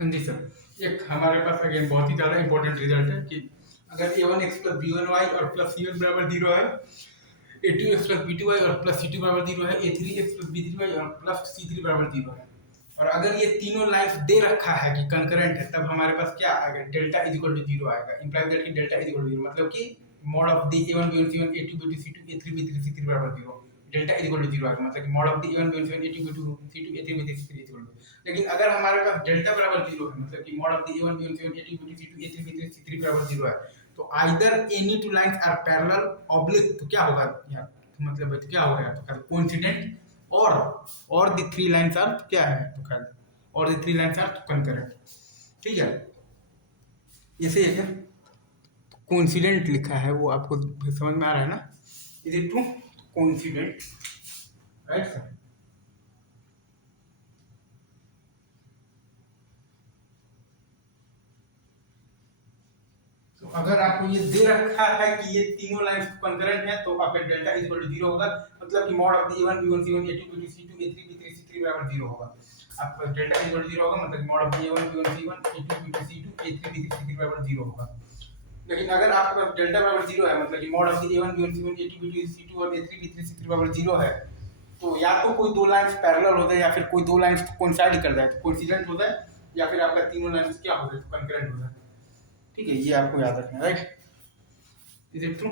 हाँ जी सर। एक हमारे पास अगेन बहुत ही ज़्यादा इंपॉर्टेंट रिजल्ट है कि अगर a1x प्लस b1y और प्लस c1 बराबर 0 है, a2x प्लस b2y और प्लस c2 बराबर 0 है, a3x प्लस b3y और प्लस c3 बराबर 0 है, और अगर ये तीनों लाइन्स दे रखा है कि कंकरेंट है, तब हमारे पास क्या आएगा, डेल्टा इज इक्वल टू 0 आएगा। इंप्लाइज दैट कि डेल्टा इज इक्वल टू 0 मतलब कि mod of the a1 b1 c1 a2 b2 c2 a3 b3 c3 बराबर 0, डेल्टा इज इक्वल टू 0 आएगा, मतलब कि mod of the a1 b1 c1 a2 b2 c2 a3 b3 c3 is equal to. लेकिन अगर हमारे पास delta बराबर 0 है, मतलब कि mod of the a1 b1 c1 a2 b2 c2 a3 b3 c3 बराबर 0 है, तो either any two lines are parallel oblique, तो क्या होगा यहाँ, मतलब तो क्या हो गया, तो कोइंसिडेंट, और द थ्री लाइंस आर क्या है, तो कल और the three lines are concurrent. ठीक है, ये सही है क्या? कोइंसिडेंट लिखा है वो आपको समझ में आ रहा है ना? Is it true? Coincident, right sir. तो अगर आपको ये दे रखा है कि ये तीनों लाइंस कंकरेंट है, तो आपका डेल्टा इज इक्वल टू 0 होगा, मतलब कि mod of the a1 b1 c1 a2 b2 c2 a3 b3 c3 बराबर 0 होगा। आपका डेल्टा इज इक्वल टू 0 होगा, मतलब mod of the a1 b1 c1 a2 b2 c2 a3 b3 c3 बराबर 0 होगा। लेकिन अगर आपके पास डेल्टा बराबर 0 है, मतलब कि mod of the a1 b1 c1 a2 b2 c2 और a3 b3 c3 बराबर 0 है, तो या तो कोई दो लाइंस पैरेलल हो जाए, या फिर कोई दो लाइंस कोइंसाइड कर जाए तो कोइंसिडेंट हो जाए, या फिर आपका तीनों लाइंस क्या हो जाए, तो कंकरेंट हो जाए। ठीक है, ये आपको याद रखना है, राइट? Is it true?